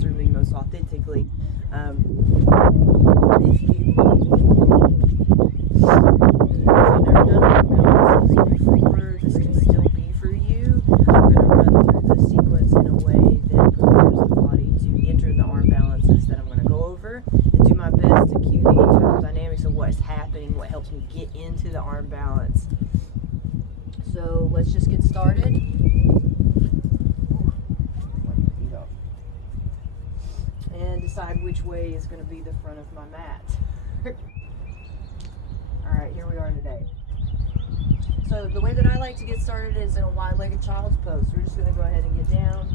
through me most authentically. If you've never done arm balances before, this can still be for you. I'm going to run through the sequence in a way that prepares the body to enter the arm balances that I'm going to go over, and do my best to cue the internal dynamics of what's happening, what helps me get into the arm balance. So let's just get started. And decide which way is going to be the front of my mat. Alright, here we are today. So the way that I like to get started is in a wide-legged child's pose. We're just going to go ahead and get down.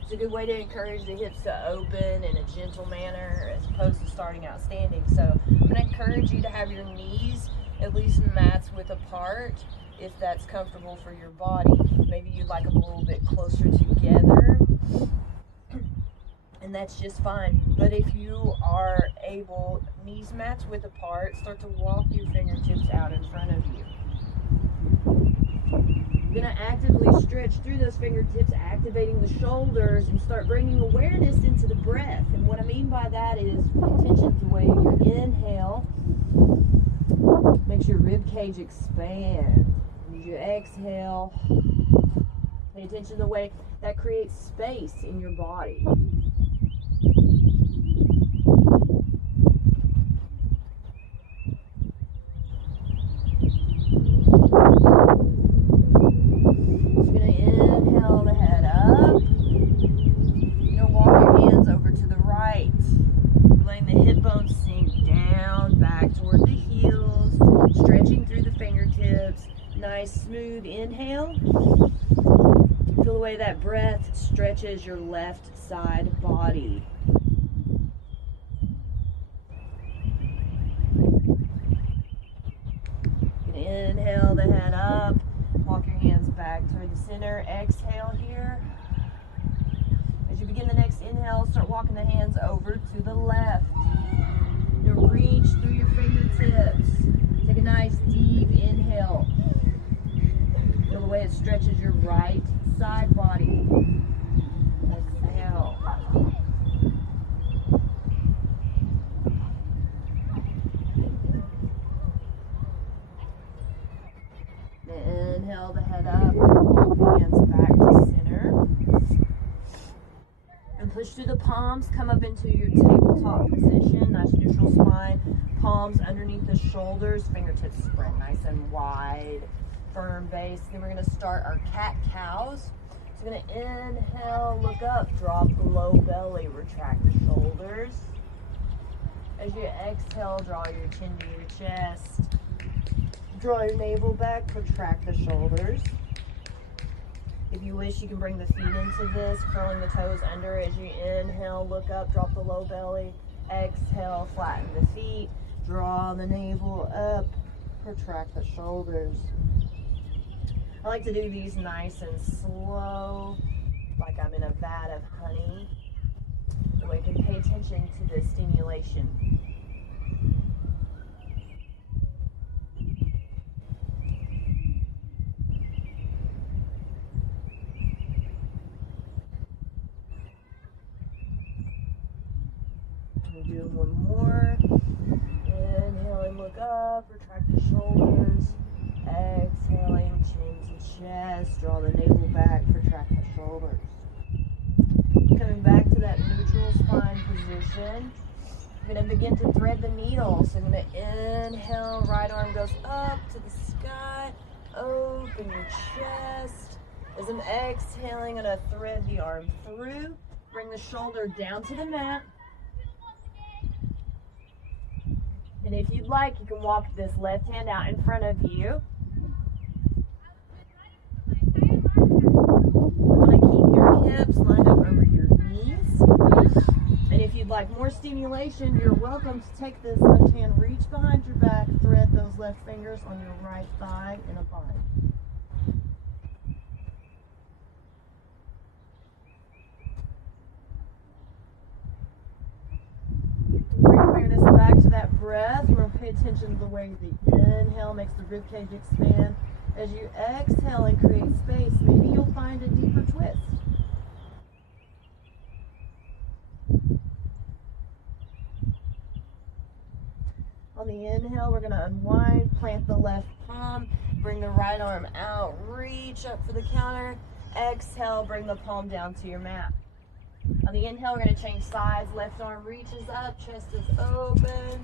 It's a good way to encourage the hips to open in a gentle manner as opposed to starting out standing. So I'm going to encourage you to have your knees at least mats width apart if that's comfortable for your body. Maybe you'd like them a little bit closer together, and that's just fine. But if you are able, knees mats width apart, start to walk your fingertips out in front of you. You're going to actively stretch through those fingertips, activating the shoulders, and start bringing awareness into the breath. And what I mean by that is pay attention to the way your inhale makes your rib cage expand. As you exhale, pay attention to the way that creates space in your body. Smooth inhale. Feel the way that breath stretches your left side body. Inhale the head up. Walk your hands back toward the center. Exhale here. As you begin the next inhale, start walking the hands over to the left. Now reach through your fingertips. Take a nice deep inhale. Feel the way it stretches your right side body. Exhale. Inhale the head up. Walk the hands back to center. And push through the palms. Come up into your tabletop position. Nice neutral spine. Palms underneath the shoulders. Fingertips spread nice and wide. Firm base. Then we're going to start our cat-cows. So we're going to inhale, look up, drop the low belly, retract the shoulders. As you exhale, draw your chin to your chest. Draw your navel back, protract the shoulders. If you wish, you can bring the feet into this, curling the toes under. As you inhale, look up, drop the low belly. Exhale, flatten the feet. Draw the navel up, protract the shoulders. I like to do these nice and slow, like I'm in a vat of honey. So I can pay attention to the stimulation. We'll do one more. Inhale and look up, retract the shoulders. Exhaling, chin to chest, draw the navel back, protract the shoulders. Coming back to that neutral spine position, I'm going to begin to thread the needle. So I'm going to inhale, right arm goes up to the sky, open your chest. As I'm exhaling, I'm going to thread the arm through, bring the shoulder down to the mat. And if you'd like, you can walk this left hand out in front of you. Hips lined up over your knees. And if you'd like more stimulation, you're welcome to take this left hand, reach behind your back, thread those left fingers on your right thigh in a bind. Bring awareness back to that breath. We're going to pay attention to the way the inhale makes the ribcage expand. As you exhale and create space, maybe you'll find a deeper twist. On the inhale, we're gonna unwind, plant the left palm, bring the right arm out, reach up for the counter. Exhale, bring the palm down to your mat. On the inhale, we're gonna change sides. Left arm reaches up, chest is open.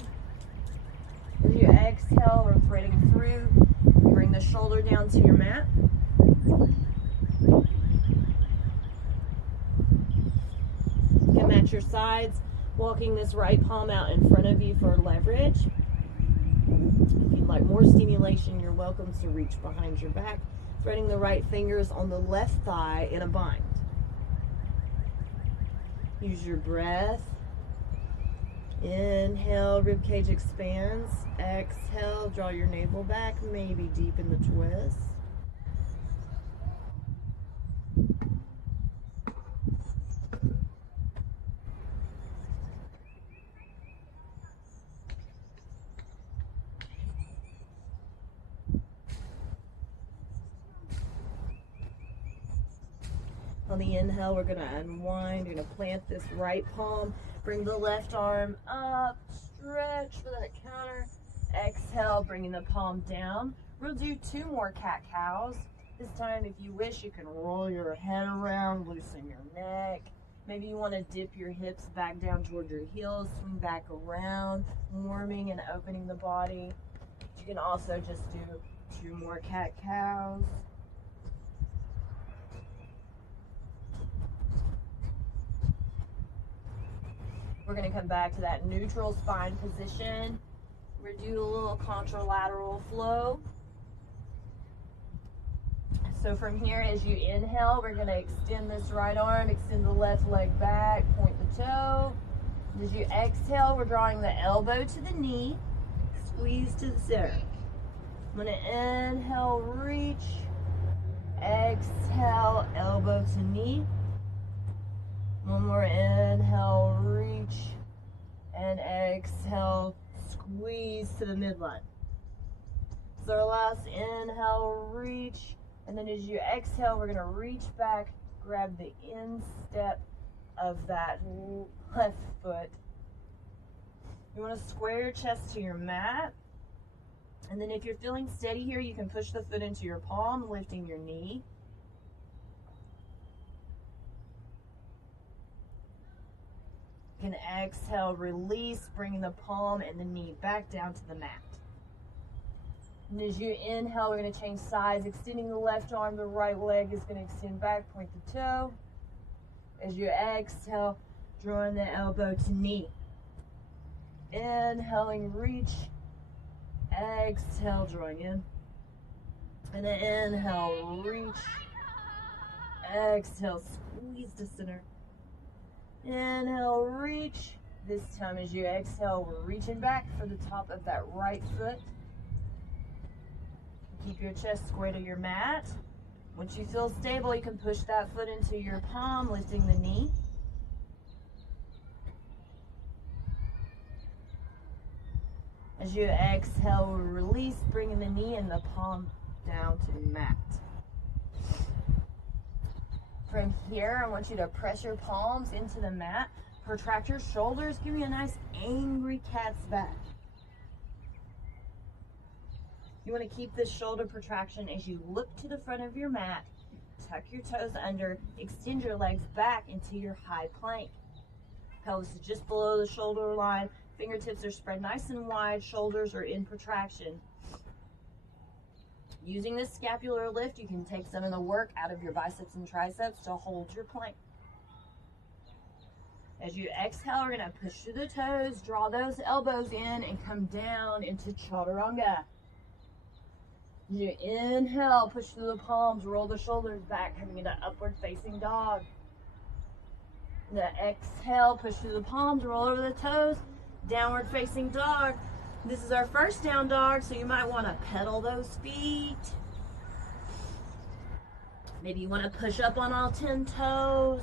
As you exhale, we're threading through. Bring the shoulder down to your mat. You can match your sides, walking this right palm out in front of you for leverage. If you'd like more stimulation, you're welcome to reach behind your back, threading the right fingers on the left thigh in a bind. Use your breath. Inhale, ribcage expands. Exhale, draw your navel back, maybe deepen the twist. On the inhale, we're going to unwind. You're going to plant this right palm. Bring the left arm up. Stretch for that counter. Exhale, bringing the palm down. We'll do 2 more cat-cows. This time, if you wish, you can roll your head around, loosen your neck. Maybe you want to dip your hips back down toward your heels, swing back around, warming and opening the body. You can also just do 2 more cat-cows. We're going to come back to that neutral spine position. We're going to do a little contralateral flow. So from here, as you inhale, we're going to extend this right arm, extend the left leg back, point the toe. As you exhale, we're drawing the elbow to the knee, squeeze to the center. I'm going to inhale, reach, exhale, elbow to knee. One more inhale, reach, and exhale, squeeze to the midline. So our last inhale, reach, and then as you exhale, we're going to reach back, grab the instep of that left foot. You want to square your chest to your mat, and then if you're feeling steady here, you can push the foot into your palm, lifting your knee. You can exhale, release, bringing the palm and the knee back down to the mat. And as you inhale, we're going to change sides, extending the left arm, the right leg is going to extend back, point the toe. As you exhale, drawing the elbow to knee. Inhaling, reach. Exhale, drawing in. And then inhale, reach. Exhale, squeeze to center. Inhale, reach. This time as you exhale, we're reaching back for the top of that right foot. Keep your chest square to your mat. Once you feel stable, you can push that foot into your palm, lifting the knee. As you exhale, release, bringing the knee and the palm down to the mat. From here, I want you to press your palms into the mat. Protract your shoulders. Give me a nice angry cat's back. You want to keep this shoulder protraction as you look to the front of your mat. Tuck your toes under. Extend your legs back into your high plank. Pelvis is just below the shoulder line. Fingertips are spread nice and wide. Shoulders are in protraction. Using this scapular lift, you can take some of the work out of your biceps and triceps to hold your plank. As you exhale, we're going to push through the toes, draw those elbows in, and come down into chaturanga. As you inhale, push through the palms, roll the shoulders back, coming into upward facing dog. The exhale, push through the palms, roll over the toes, downward facing dog. This is our first down dog, so you might want to pedal those feet. Maybe you want to push up on all 10 toes.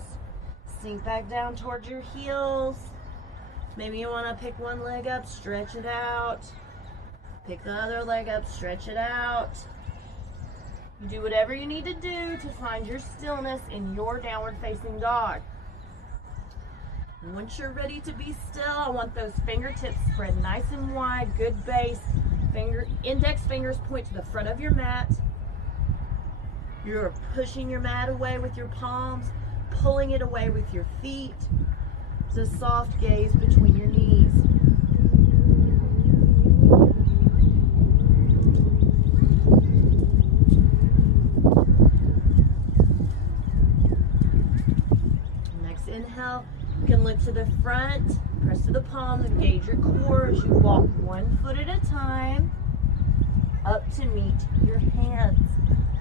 Sink back down towards your heels. Maybe you want to pick one leg up, stretch it out. Pick the other leg up, stretch it out. You do whatever you need to do to find your stillness in your downward facing dog. And once you're ready to be still, I want those fingertips spread nice and wide, good base. Index fingers point to the front of your mat. You're pushing your mat away with your palms, pulling it away with your feet. It's a soft gaze between your knees. Next inhale, you can look to the front, press to the palms, engage your core as you walk one foot at a time up to meet your hands,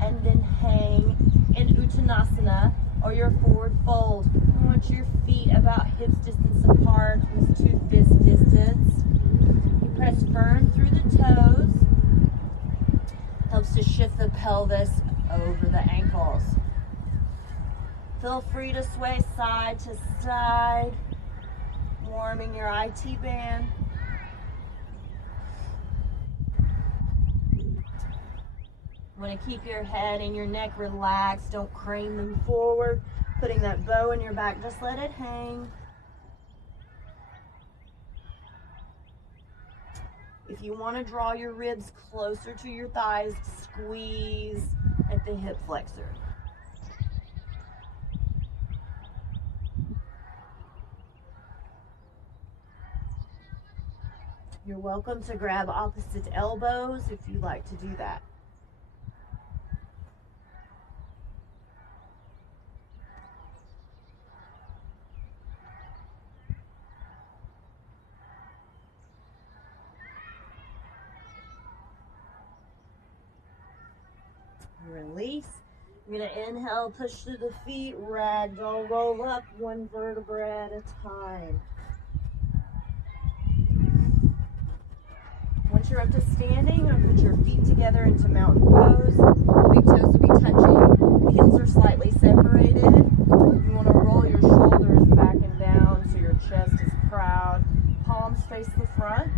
and then hang in Uttanasana or your forward fold. You want your feet about hips distance apart with 2 fist distance. You press firm through the toes. Helps to shift the pelvis over the ankles. Feel free to sway side to side, warming your IT band. You want to keep your head and your neck relaxed. Don't crane them forward. Putting that bow in your back, just let it hang. If you want to draw your ribs closer to your thighs, squeeze at the hip flexor. You're welcome to grab opposite elbows if you like to do that. Release. You're going to inhale, push through the feet, ragdoll, roll up 1 vertebra at a time. Once you're up to standing, you're going to put your feet together into mountain pose. Big toes will be touching. Heels are slightly separated. You want to roll your shoulders back and down so your chest is proud. Palms face the front.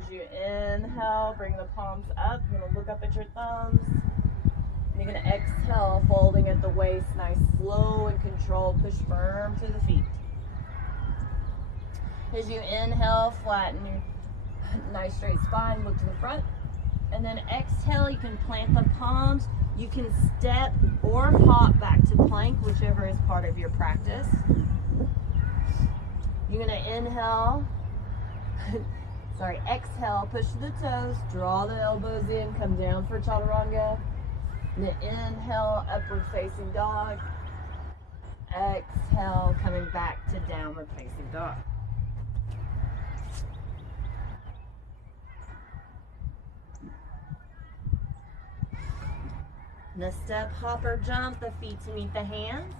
As you inhale, bring the palms up. You're going to look up at your thumbs. And you're going to exhale, folding at the waist. Nice, slow and controlled. Push firm to the feet. As you inhale, flatten your nice straight spine, look to the front. And then exhale, you can plant the palms. You can step or hop back to plank, whichever is part of your practice. You're going to inhale. Exhale, push the toes, draw the elbows in, come down for chaturanga. And then inhale, upward facing dog. Exhale, coming back to downward facing dog. And a step, hop, or jump, the feet to meet the hands.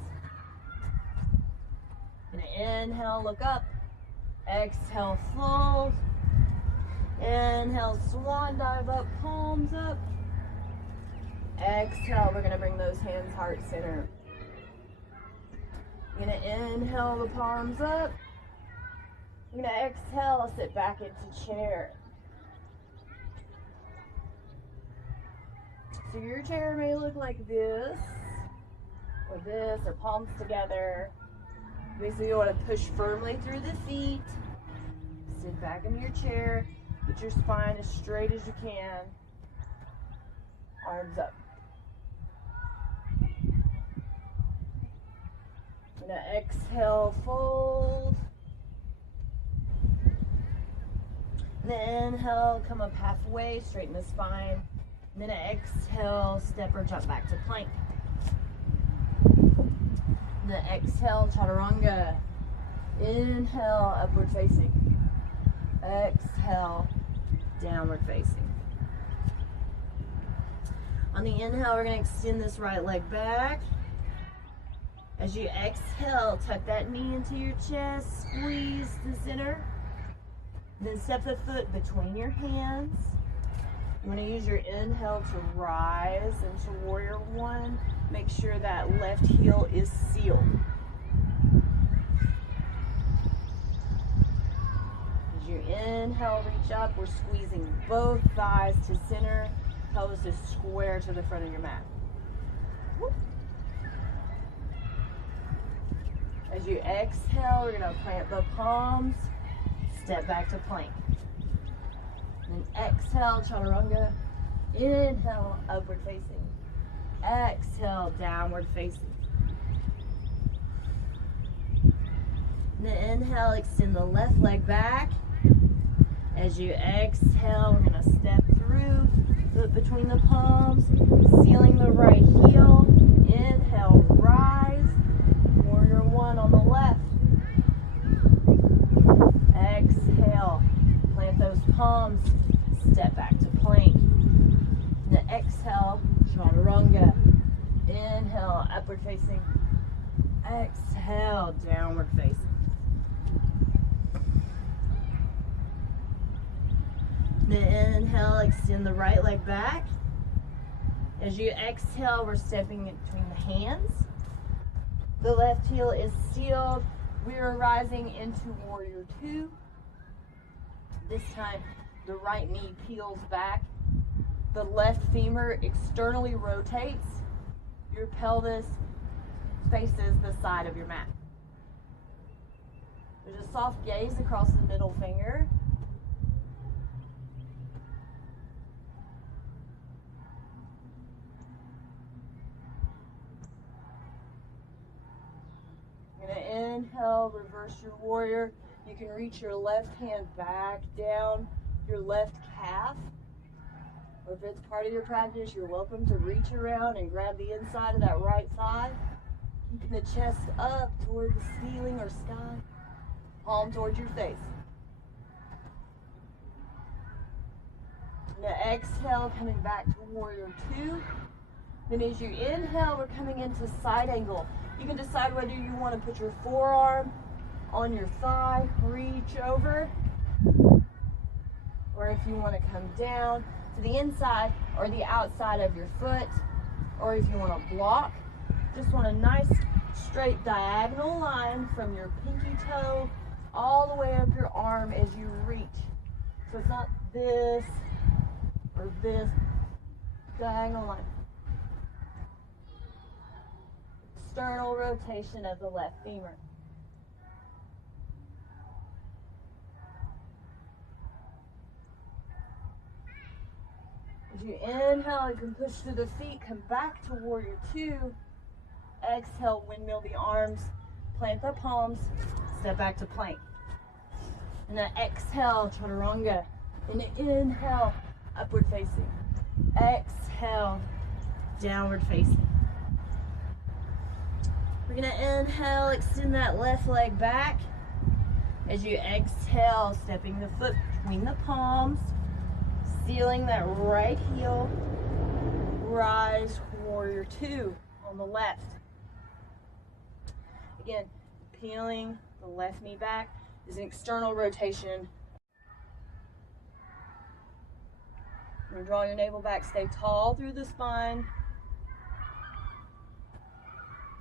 And inhale, look up. Exhale, fold. Inhale, swan dive up, palms up. Exhale, we're going to bring those hands heart center. You're going to inhale the palms up. You're going to exhale, sit back into chair. So your chair may look like this, or palms together. Basically, you want to push firmly through the feet. Sit back in your chair. Get your spine as straight as you can. Arms up. I'm going to exhale, fold. And then inhale, come up halfway, straighten the spine. And then exhale, step or jump back to plank. And then exhale, chaturanga. Inhale, upward facing. Exhale, downward facing. On the inhale, we're going to extend this right leg back. As you exhale, tuck that knee into your chest, squeeze the center. Then step the foot between your hands. You want to use your inhale to rise into warrior one. Make sure that left heel is sealed. As you inhale, reach up. We're squeezing both thighs to center. Pelvis is square to the front of your mat. As you exhale, we're gonna plant the palms, step back to plank. Then exhale, chaturanga. Inhale, upward facing. Exhale, downward facing. Then inhale, extend the left leg back. As you exhale, we're gonna step through, foot between the palms, sealing the right heel. Inhale, rise. Warrior one on the left. Exhale, plant those palms, step back to plank. Then exhale, chaturanga. Inhale, upward facing. Exhale, downward facing. Then inhale, extend the right leg back. As you exhale, we're stepping in between the hands. The left heel is sealed. We are rising into warrior two. This time, the right knee peels back. The left femur externally rotates. Your pelvis faces the side of your mat. There's a soft gaze across the middle finger. You're going to inhale, reverse your warrior. You can reach your left hand back down your left calf. Or if it's part of your practice, you're welcome to reach around and grab the inside of that right thigh. Keeping the chest up toward the ceiling or sky. Palm towards your face. Now exhale, coming back to warrior two. Then as you inhale, we're coming into side angle. You can decide whether you want to put your forearm on your thigh, reach over, or if you want to come down to the inside or the outside of your foot, or if you want to block, just want a nice straight diagonal line from your pinky toe all the way up your arm as you reach. So it's not this or this, diagonal line. External rotation of the left femur. As you inhale, you can push through the feet, come back to warrior two. Exhale, windmill the arms, plant the palms, step back to plank. And then exhale, chaturanga. And inhale, upward facing. Exhale, downward facing. We're going to inhale, extend that left leg back. As you exhale, stepping the foot between the palms, sealing that right heel. Rise, warrior two on the left. Again, peeling the left knee back is an external rotation. You're going to draw your navel back, stay tall through the spine.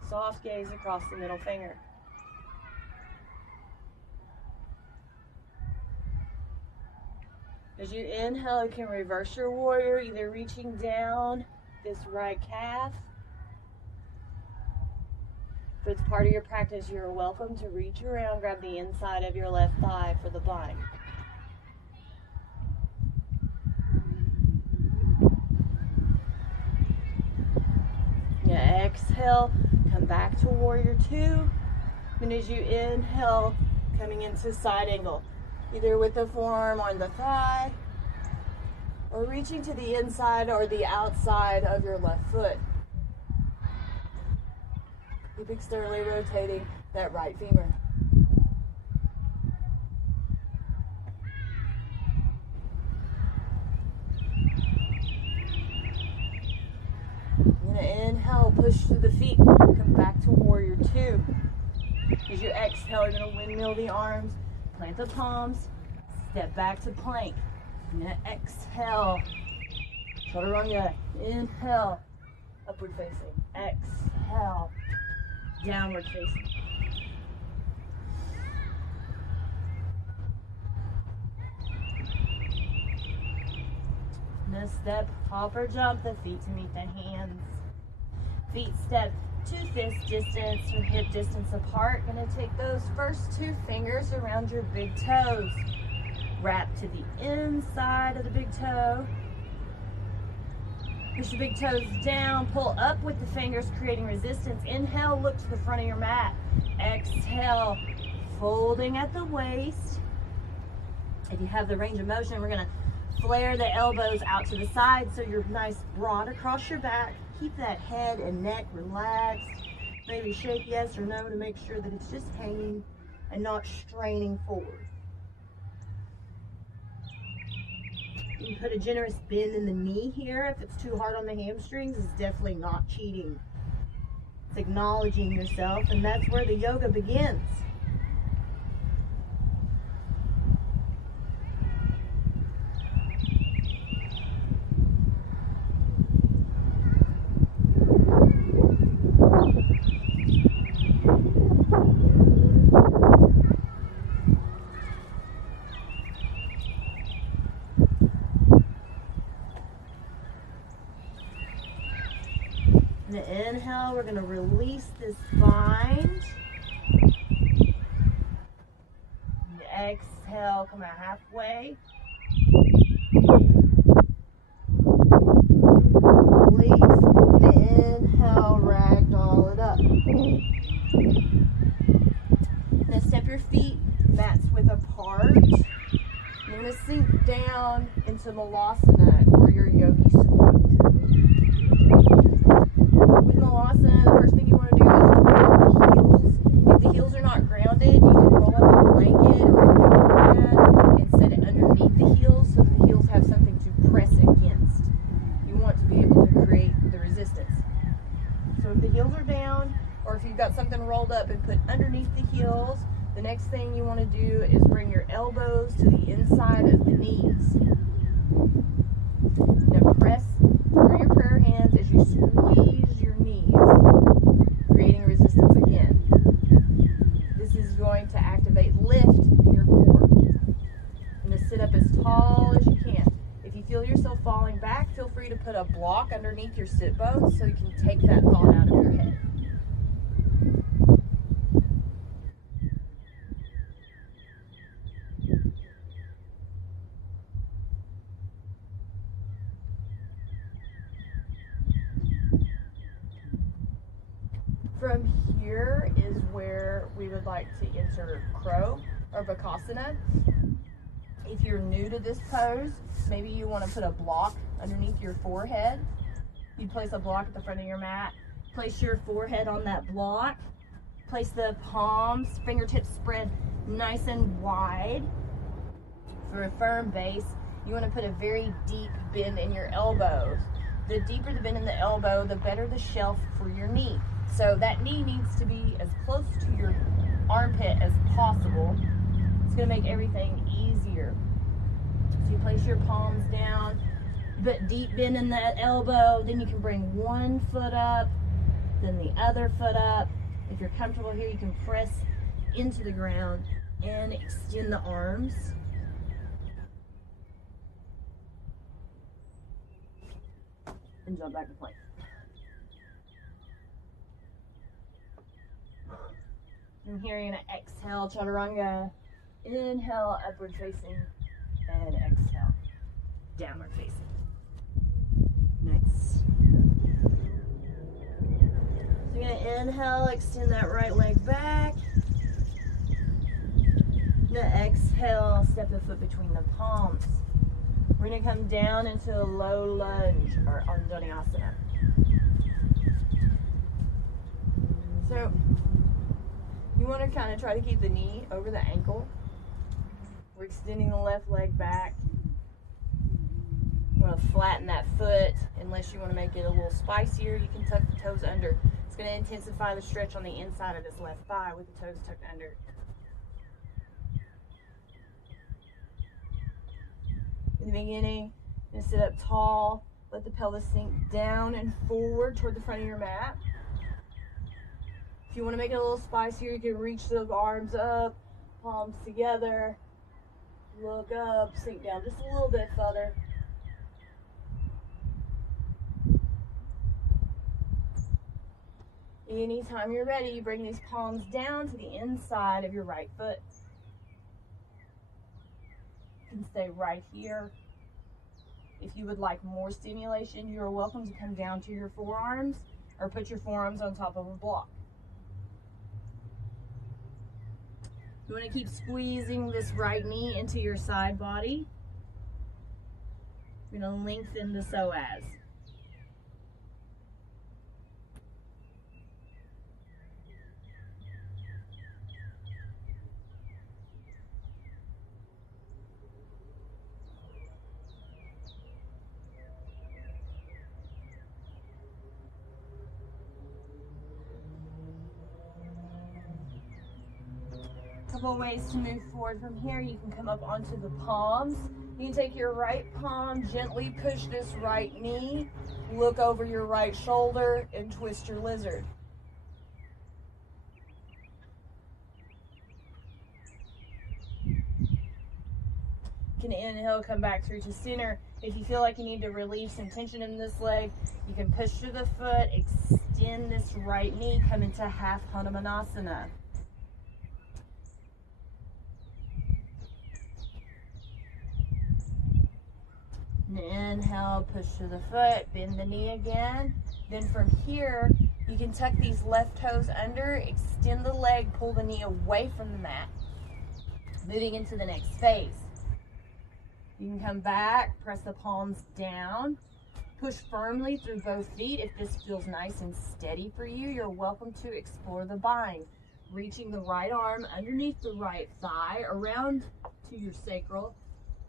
Soft gaze across the middle finger. As you inhale, you can reverse your warrior, either reaching down this right calf. If it's part of your practice, you're welcome to reach around, grab the inside of your left thigh for the bind. Yeah, exhale, come back to warrior two. And as you inhale, coming into side angle, either with the forearm on the thigh, or reaching to the inside or the outside of your left foot. Keep externally rotating that right femur. You're going to inhale, push through the feet, come back to warrior two. As you exhale, you're going to windmill the arms, plant the palms, step back to plank. And then exhale, chaturanga. Inhale, upward facing. Exhale, downward facing. Now step, hop or jump the feet to meet the hands. Feet step to fist distance or hip distance apart. Gonna take those first 2 fingers around your big toes. Wrap to the inside of the big toe. Push your big toes down, pull up with the fingers, creating resistance. Inhale, look to the front of your mat. Exhale, folding at the waist. If you have the range of motion, we're gonna flare the elbows out to the side so you're nice broad across your back. Keep that head and neck relaxed. Maybe shake yes or no to make sure that it's just hanging and not straining forward. You can put a generous bend in the knee here. If it's too hard on the hamstrings, it's definitely not cheating. It's acknowledging yourself, and that's where the yoga begins. Inhale, we're going to release this bind. Exhale, come out halfway. Release. Inhale, ragdoll it up. Now step your feet, mats width apart. You're going to sink down into Malasana or your yogi squat. With Malasana, the first thing you want to do is roll the heels. If the heels are not grounded, you can roll up a blanket or a yoga mat and set it underneath the heels so that the heels have something to press against. You want to be able to create the resistance. So if the heels are down, or if you've got something rolled up and put underneath the heels, the next thing you want to do is bring your elbows to the inside of the knees. Now press through your prayer hands as you squeeze your knees, creating resistance again. This is going to activate lift in your core. And to sit up as tall as you can. If you feel yourself falling back, feel free to put a block underneath your sit bones so you can take that thought out of your head. From here is where we would like to enter crow or bakasana. If you're new to this pose, maybe you want to put a block underneath your forehead. You place a block at the front of your mat. Place your forehead on that block. Place the palms, fingertips spread nice and wide. For a firm base, you want to put a very deep bend in your elbows. The deeper the bend in the elbow, the better the shelf for your knee. So that knee needs to be as close to your armpit as possible. It's going to make everything easier. So you place your palms down, but deep bend in that elbow. Then you can bring one foot up, then the other foot up. If you're comfortable here, you can press into the ground and extend the arms. And jump back to plank. From here, you're going to exhale, chaturanga. Inhale, upward facing. And exhale, downward facing. Nice. So you're going to inhale, extend that right leg back. You're going to exhale, step the foot between the palms. We're going to come down into a low lunge or koundinyasana. So you want to kind of try to keep the knee over the ankle. We're extending the left leg back. You want to flatten that foot. Unless you want to make it a little spicier, you can tuck the toes under. It's going to intensify the stretch on the inside of this left thigh with the toes tucked under. In the beginning, you're going to sit up tall. Let the pelvis sink down and forward toward the front of your mat. If you want to make it a little spicier, you can reach the arms up, palms together, look up, sink down just a little bit further. . Anytime you're ready, you bring these palms down to the inside of your right foot. You can stay right here. If you would like more stimulation, you're welcome to come down to your forearms or put your forearms on top of a block. You want to keep squeezing this right knee into your side body. You're going to lengthen the psoas. Couple ways to move forward from here. You can come up onto the palms. You can take your right palm, gently push this right knee, look over your right shoulder, and twist your lizard. You can inhale, come back through to center. If you feel like you need to relieve some tension in this leg, you can push through the foot, extend this right knee, come into half Hanumanasana. Inhale, push to the foot, bend the knee again. Then from here, you can tuck these left toes under, extend the leg, pull the knee away from the mat. Moving into the next phase. You can come back, press the palms down, push firmly through both feet. If this feels nice and steady for you, you're welcome to explore the bind. Reaching the right arm underneath the right thigh, around to your sacral.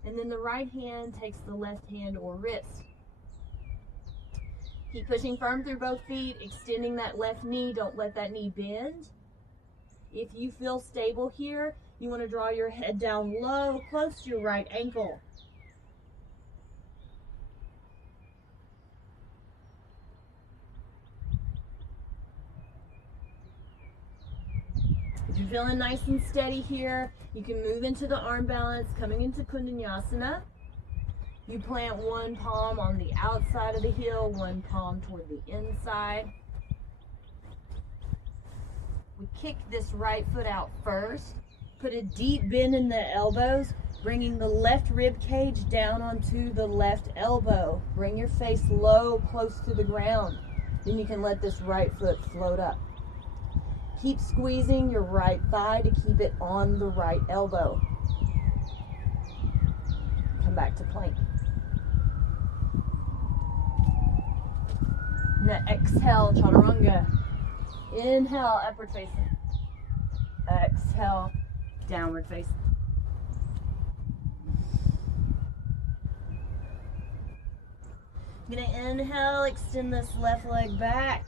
And then the right hand takes the left hand or wrist. Keep pushing firm through both feet, extending that left knee. Don't let that knee bend. If you feel stable here, you want to draw your head down low, close to your right ankle. If you're feeling nice and steady here, you can move into the arm balance, coming into koundinyasana. You plant one palm on the outside of the heel, one palm toward the inside. We kick this right foot out first. Put a deep bend in the elbows, bringing the left rib cage down onto the left elbow. Bring your face low, close to the ground. Then you can let this right foot float up. Keep squeezing your right thigh to keep it on the right elbow. Come back to plank. Now exhale, chaturanga. Inhale, upward facing. Exhale, downward facing. I'm gonna inhale, extend this left leg back.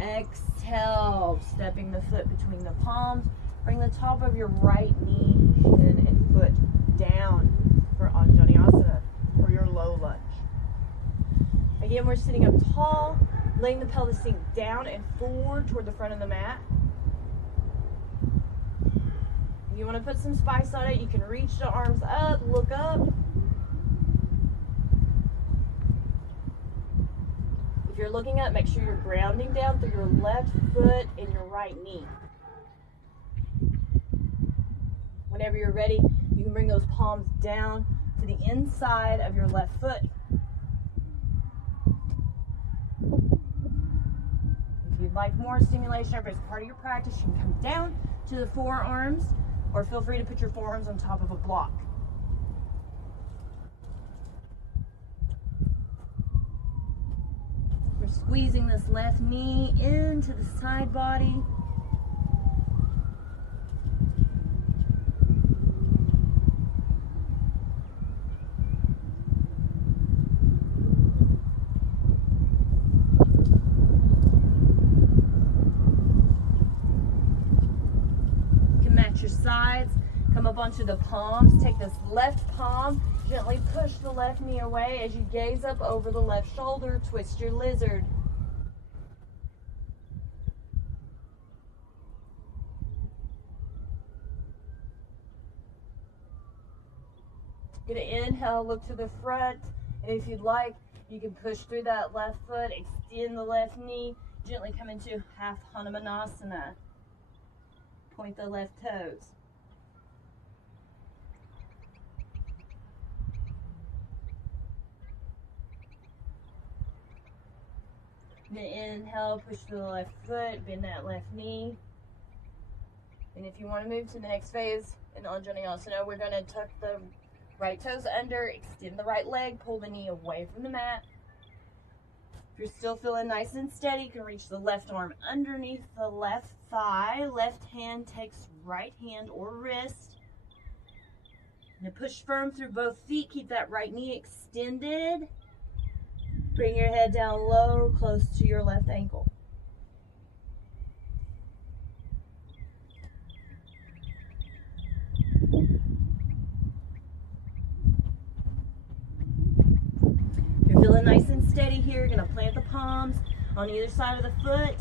Exhale, stepping the foot between the palms. Bring the top of your right knee, shin, and foot down for Anjaneyasana, or your low lunge. Again, we're sitting up tall, letting the pelvis sink down and forward toward the front of the mat. If you want to put some spice on it, you can reach the arms up, look up. If you're looking up, make sure you're grounding down through your left foot and your right knee. Whenever you're ready, you can bring those palms down to the inside of your left foot. If you'd like more stimulation, or if it's part of your practice, you can come down to the forearms, or feel free to put your forearms on top of a block. We're squeezing this left knee into the side body. Your sides, come up onto the palms. Take this left palm, gently push the left knee away as you gaze up over the left shoulder. Twist your lizard. Gonna inhale, look to the front, and if you'd like, You can push through that left foot, extend the left knee, gently come into half koundinyasana. Point the left toes. Then inhale, push through the left foot, bend that left knee. And if you want to move to the next phase in Anjaneyasana, we're going to tuck the right toes under, extend the right leg, pull the knee away from the mat. If you're still feeling nice and steady, you can reach the left arm underneath the left thigh. Left hand takes right hand or wrist. Now push firm through both feet. Keep that right knee extended. Bring your head down low, close to your left ankle. You're feeling nice and steady here. You're going to plant the palms on either side of the foot.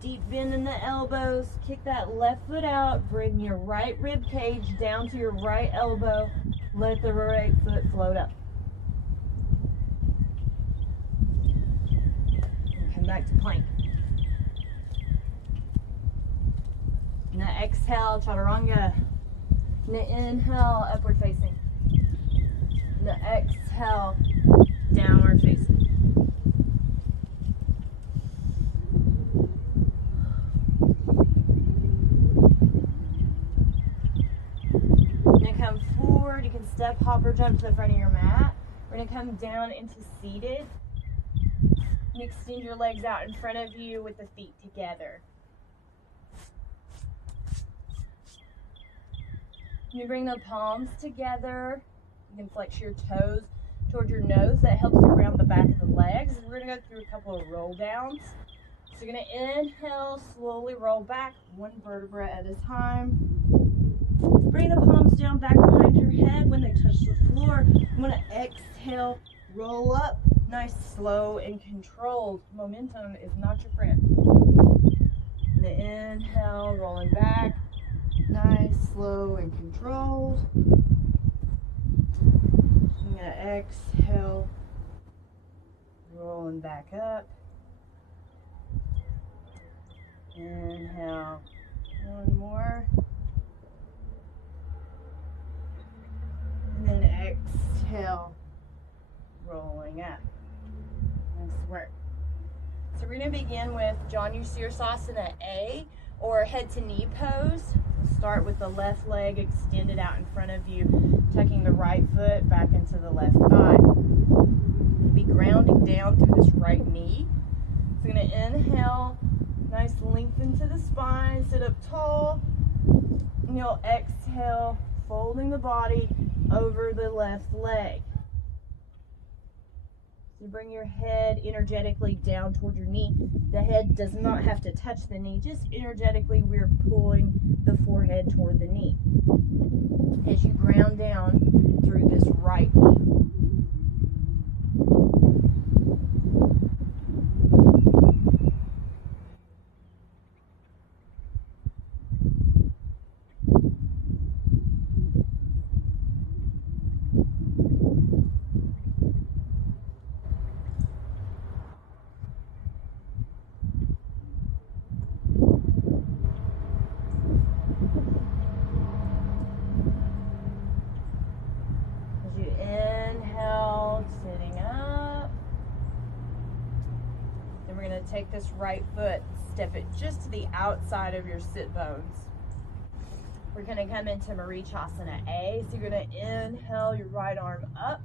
Deep bend in the elbows. Kick that left foot out. Bring your right rib cage down to your right elbow. Let the right foot float up. Come back to plank. Now exhale, chaturanga. Now inhale, upward facing. Now exhale, downward facing. Now come forward. You can step, hop, or jump to the front of your mat. We're going to come down into seated. And extend your legs out in front of you with the feet together. You bring the palms together. You can flex your toes toward your nose. That helps to ground the back of the legs. And we're going to go through a couple of roll downs. So you're going to inhale, slowly roll back, one vertebra at a time. Bring the palms down back behind your head when they touch the floor. I'm going to exhale, roll up. Nice, slow, and controlled. Momentum is not your friend. And the inhale, rolling back. Nice, slow, and controlled. I'm going to exhale, rolling back up. Inhale, one more. And then exhale, rolling up. Nice work. So we're going to begin with Shavasana A, or head to knee pose. We'll start with the left leg extended out in front of you, tucking the right foot back into the left thigh. You'll be grounding down through this right knee. So you're going to inhale, nice lengthen to the spine, sit up tall, and you'll exhale, folding the body over the left leg. You bring your head energetically down toward your knee. The head does not have to touch the knee. Just energetically, we're pulling the forehead toward the knee as you ground down through this right knee. Take this right foot, step it just to the outside of your sit bones. We're going to come into Marichasana A. So you're going to inhale your right arm up.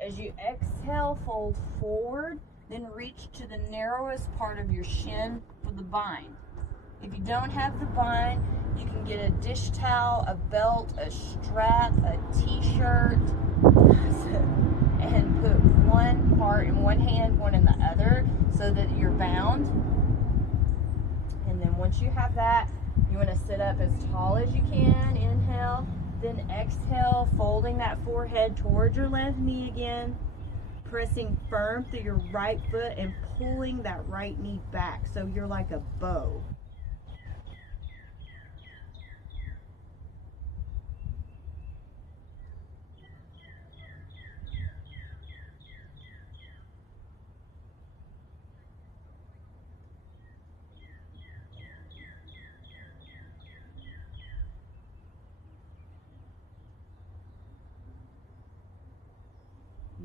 As you exhale, fold forward, then reach to the narrowest part of your shin for the bind. If you don't have the bind, you can get a dish towel, a belt, a strap, a t-shirt, and put one part in one hand, one in the other, so that you're bound. And then once you have that, you want to sit up as tall as you can. Inhale, then exhale, folding that forehead towards your left knee again, pressing firm through your right foot and pulling that right knee back so you're like a bow.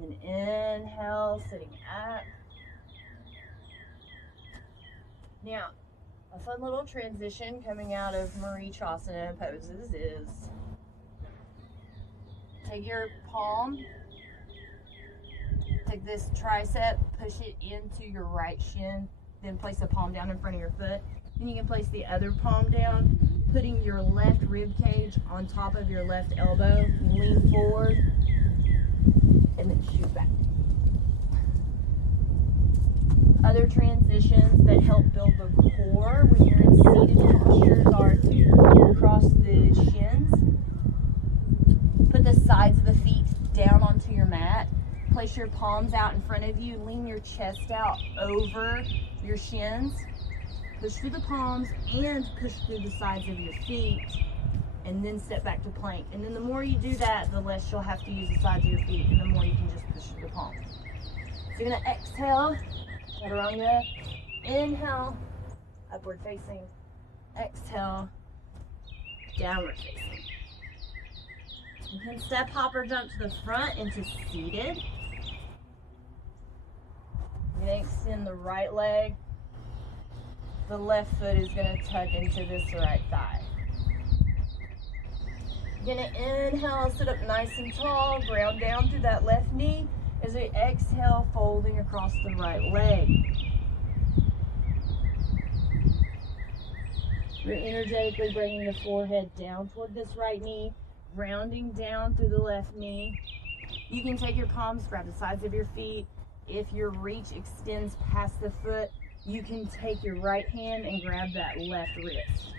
And inhale, sitting up. Now, a fun little transition coming out of Marichasana poses is take your palm, take this tricep, push it into your right shin, then place the palm down in front of your foot. Then you can place the other palm down, putting your left rib cage on top of your left elbow. Lean forward and then shoot back. Other transitions that help build the core when you're in seated postures are to cross the shins, put the sides of the feet down onto your mat, place your palms out in front of you, lean your chest out over your shins, push through the palms and push through the sides of your feet, and then step back to plank. And then the more you do that, the less you'll have to use the sides of your feet, and the more you can just push through the palms. So you're gonna exhale, chaturanga, inhale, upward facing, exhale, downward facing. You can step, hop, or jump to the front into seated. You're gonna extend the right leg. The left foot is gonna tuck into this right thigh. You're gonna inhale, sit up nice and tall, ground down through that left knee. As we exhale, folding across the right leg. We're energetically bringing the forehead down toward this right knee, rounding down through the left knee. You can take your palms, grab the sides of your feet. If your reach extends past the foot, you can take your right hand and grab that left wrist.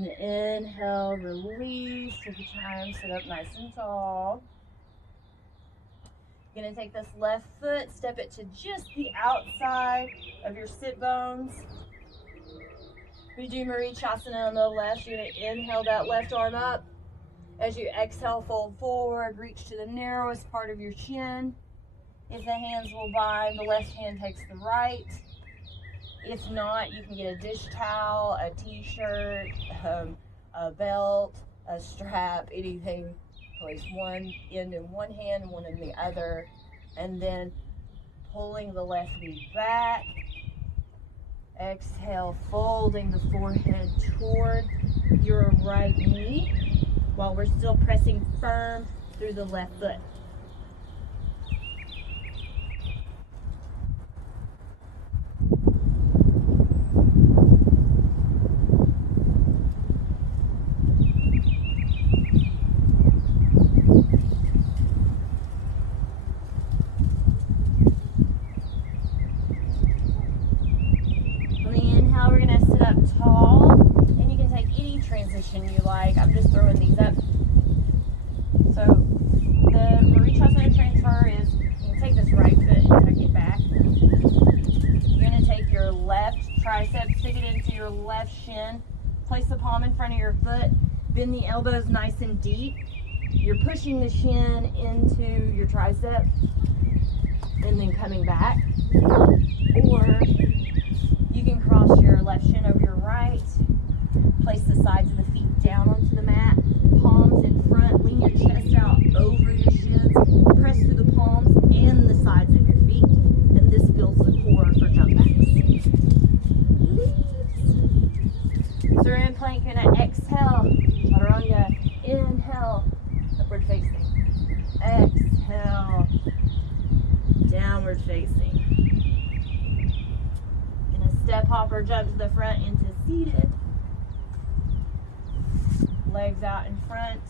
And inhale, release, take your time, sit up nice and tall. You're gonna take this left foot, step it to just the outside of your sit bones. We do Marichasana on the left. You're gonna inhale that left arm up. As you exhale, fold forward, reach to the narrowest part of your chin. If the hands will bind, the left hand takes the right. If not, you can get a dish towel, a t-shirt, a belt, a strap, anything. Place one end in one hand and one in the other. And then pulling the left knee back. Exhale, folding the forehead toward your right knee while we're still pressing firm through the left foot. Tall, and you can take any transition you like. I'm just throwing these up. So the Marichasana transfer is you can take this right foot and tuck it back. You're going to take your left tricep, stick it into your left shin, place the palm in front of your foot, bend the elbows nice and deep. You're pushing the shin into your tricep and then coming back. Or you can cross your left shin over your right, place the sides of the feet down onto the mat, palms in front, lean your chest out over your shins, press through the palms and the sides of your feet, and this builds the core for jump backs. So we're in plank, you're gonna exhale, chaturanga, inhale, upward facing, exhale, downward facing. Step, hop, or jump to the front into seated. Legs out in front.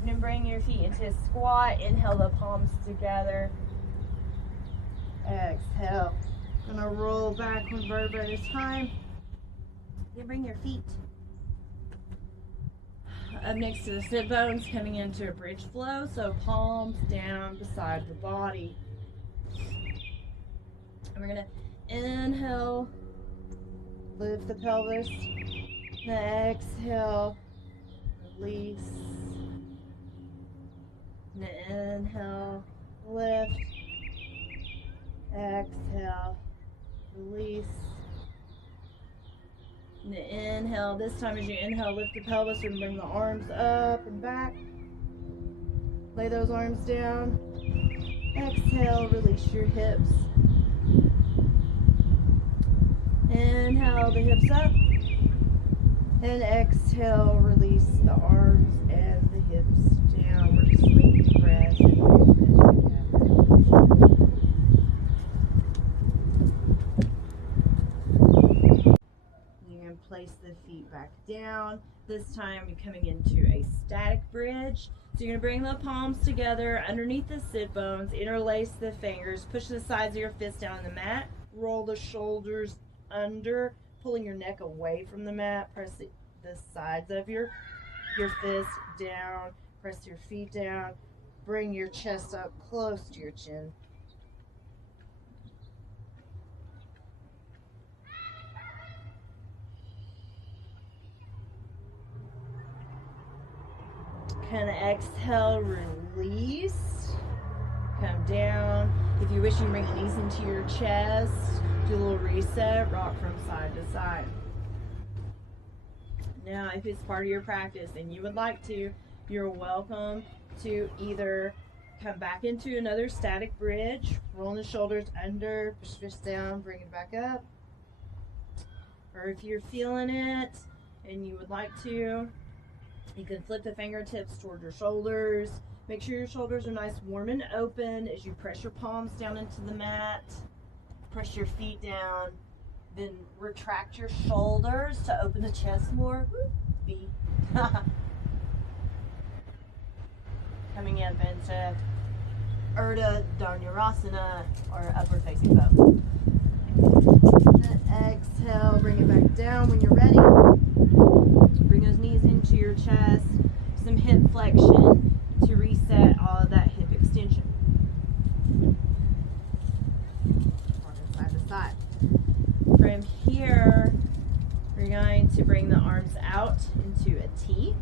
And then bring your feet into a squat. Inhale the palms together. Exhale. Gonna roll back one vertebra at a time. Then bring your feet up next to the sit bones, coming into a bridge flow. So palms down beside the body. And we're gonna inhale, lift the pelvis. And exhale, release. And inhale, lift. Exhale, release. And inhale. This time as you inhale, lift the pelvis and bring the arms up and back. Lay those arms down. Exhale, release your hips. Inhale the hips up. And exhale, release the arms and the hips down. We're just linking breath and movement together. You're going to place the feet back down. This time you're coming into a static bridge. So you're going to bring the palms together underneath the sit bones, interlace the fingers, push the sides of your fists down on the mat, roll the shoulders under, pulling your neck away from the mat, press the sides of your fist down, press your feet down, bring your chest up close to your chin. Kind of exhale, release, come down. If you wish, you can bring the knees into your chest, do a little reset, rock from side to side. Now, if it's part of your practice and you would like to, you're welcome to either come back into another static bridge, rolling the shoulders under, push fists down, bring it back up. Or if you're feeling it and you would like to, you can flip the fingertips toward your shoulders. Make sure your shoulders are nice, warm, and open as you press your palms down into the mat. Press your feet down. Then retract your shoulders to open the chest more. Feet. Coming in into Urdhva or upward facing bow. Then exhale, bring it back down when you're ready. Bring those knees into your chest. Some hip flexion to reset all of that hip extension. Rocking side to side. From here, we're going to bring the arms out into a T.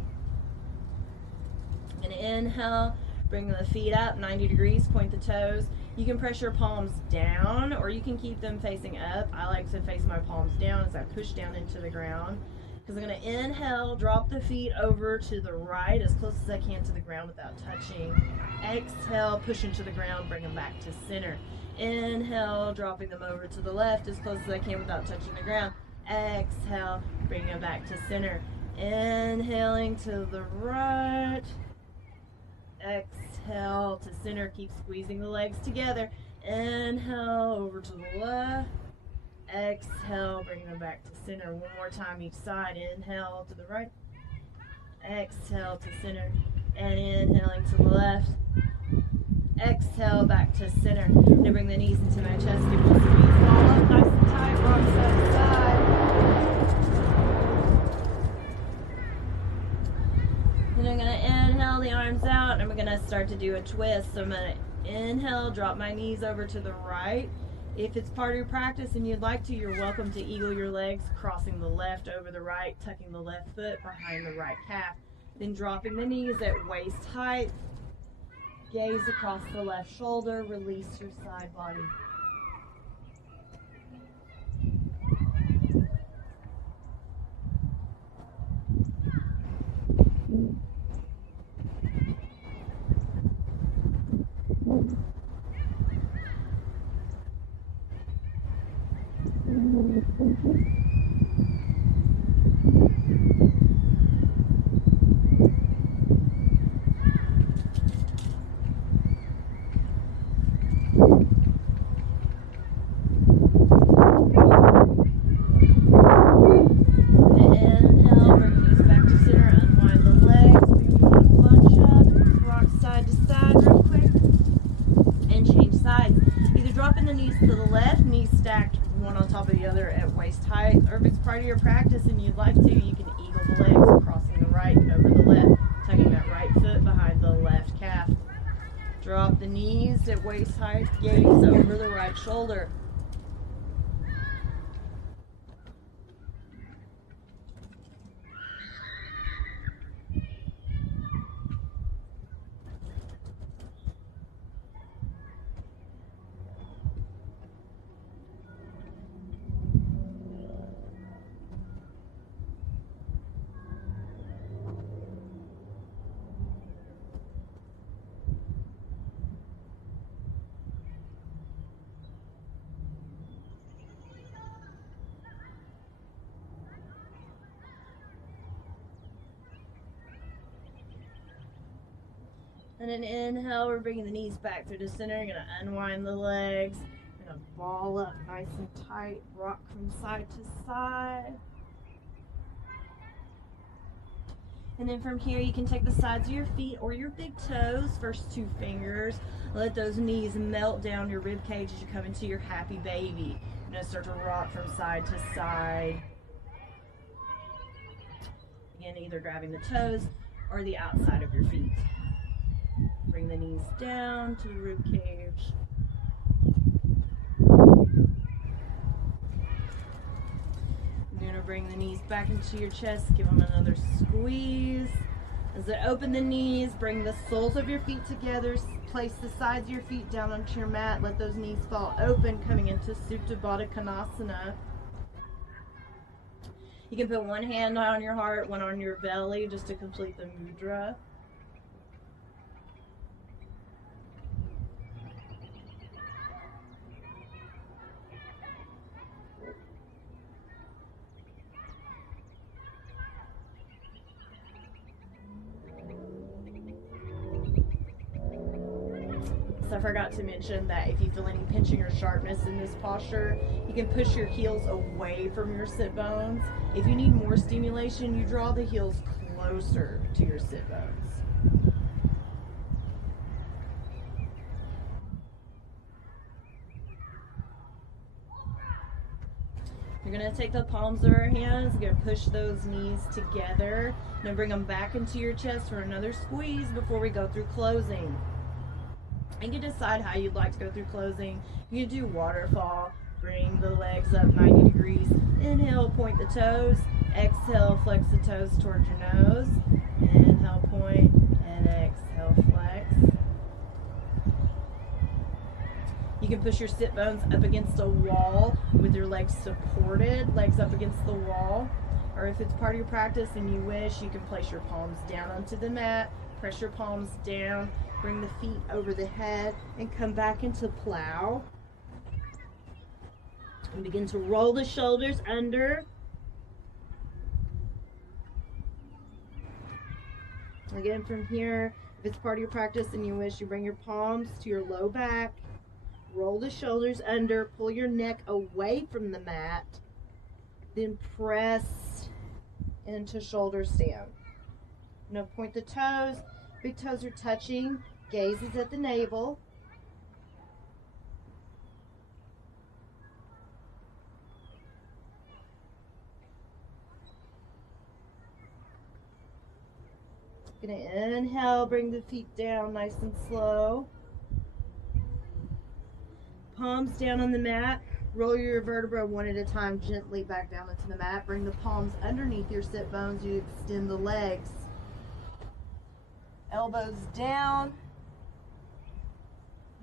And inhale, bring the feet up 90 degrees, point the toes. You can press your palms down or you can keep them facing up. I like to face my palms down as I push down into the ground. Because I'm going to inhale, drop the feet over to the right as close as I can to the ground without touching. Exhale, push into the ground, bring them back to center. Inhale, dropping them over to the left as close as I can without touching the ground. Exhale, bring them back to center. Inhaling to the right. Exhale to center. Keep squeezing the legs together. Inhale, over to the left. Exhale, bring them back to center. One more time each side. Inhale to the right. Exhale to center. And inhaling to the left. Exhale back to center. Now bring the knees into my chest. Give a little squeeze. Ball up nice and tight. Rock side to side. Then I'm going to inhale the arms out. And I'm going to start to do a twist. So I'm going to inhale, drop my knees over to the right. If it's part of your practice and you'd like to, you're welcome to eagle your legs, crossing the left over the right, tucking the left foot behind the right calf. Then dropping the knees at waist height. Gaze across the left shoulder. Release your side body. Part of your practice and you'd like to, you can eagle the legs, crossing the right over the left, tucking that right foot behind the left calf. Drop the knees at waist height, gaze over the right shoulder. And an inhale, we're bringing the knees back through the center. You're going to unwind the legs. You're going to ball up nice and tight. Rock from side to side. And then from here, you can take the sides of your feet or your big toes, first 2 fingers. Let those knees melt down your rib cage as you come into your happy baby. You're going to start to rock from side to side. Again, either grabbing the toes or the outside of your feet. Bring the knees down to the rib cage. You're going to bring the knees back into your chest. Give them another squeeze. As they open the knees, bring the soles of your feet together. Place the sides of your feet down onto your mat. Let those knees fall open, coming into Supta Baddha Konasana. You can put one hand on your heart, one on your belly, just to complete the mudra. So I forgot to mention that if you feel any pinching or sharpness in this posture, you can push your heels away from your sit bones. If you need more stimulation, you draw the heels closer to your sit bones. You're going to take the palms of our hands, you're going to push those knees together, and then bring them back into your chest for another squeeze before we go through closing. You can decide how you'd like to go through closing. You can do waterfall, bring the legs up 90 degrees. Inhale, point the toes. Exhale, flex the toes towards your nose. Inhale, point, and exhale, flex. You can push your sit bones up against a wall with your legs supported, legs up against the wall. Or if it's part of your practice and you wish, you can place your palms down onto the mat, press your palms down, bring the feet over the head, and come back into plow. And begin to roll the shoulders under. Again, from here, if it's part of your practice and you wish, you bring your palms to your low back, roll the shoulders under, pull your neck away from the mat, then press into shoulder stand. Now point the toes, big toes are touching, gaze is at the navel. Gonna inhale, bring the feet down nice and slow. Palms down on the mat. Roll your vertebra one at a time gently back down into the mat. Bring the palms underneath your sit bones. You extend the legs. Elbows down.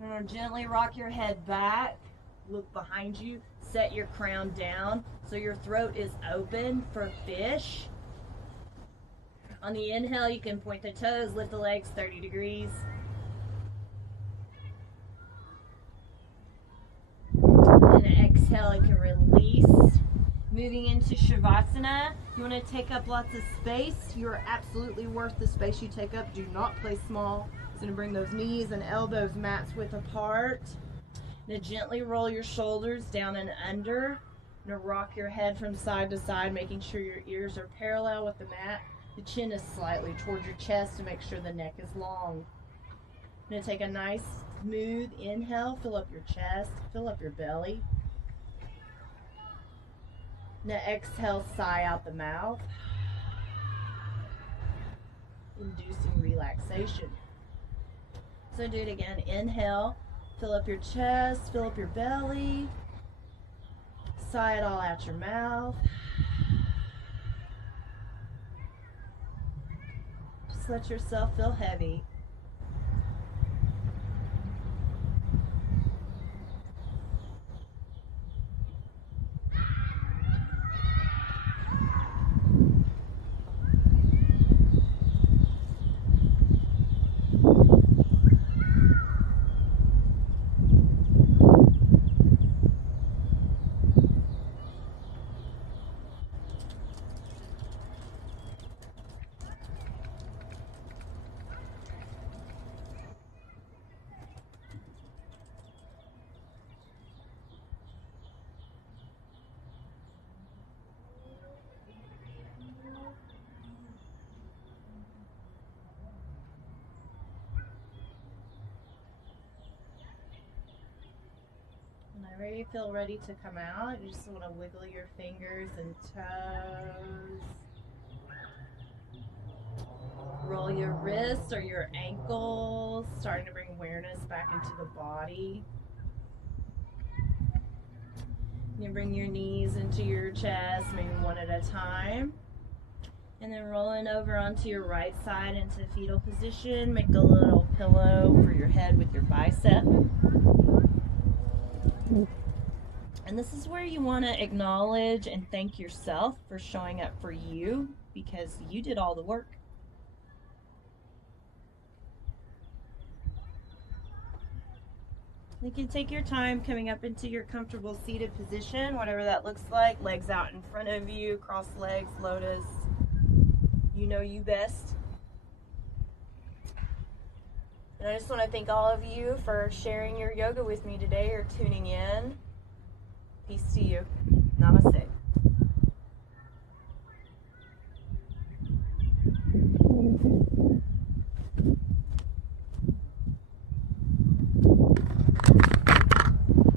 And gently rock your head back. Look behind you. Set your crown down so your throat is open for fish. On the inhale, you can point the toes, lift the legs 30 degrees. And exhale, you can release. Moving into Shavasana, you want to take up lots of space. You are absolutely worth the space you take up. Do not play small. It's going to bring those knees and elbows mats width apart. Now gently roll your shoulders down and under. Now rock your head from side to side, making sure your ears are parallel with the mat. The chin is slightly towards your chest to make sure the neck is long. I'm going to take a nice, smooth inhale. Fill up your chest. Fill up your belly. Now exhale, sigh out the mouth. Inducing relaxation. So do it again. Inhale. Fill up your chest. Fill up your belly. Sigh it all out your mouth. Just let yourself feel heavy. Whenever you feel ready to come out, you just want to wiggle your fingers and toes. Roll your wrists or your ankles, starting to bring awareness back into the body. You bring your knees into your chest, maybe one at a time. And then rolling over onto your right side into fetal position. Make a little pillow for your head with your bicep. And this is where you want to acknowledge and thank yourself for showing up for you, because you did all the work. You can take your time coming up into your comfortable seated position, whatever that looks like. Legs out in front of you, cross legs, lotus. You know you best. And I just want to thank all of you for sharing your yoga with me today or tuning in. Peace to you. Namaste.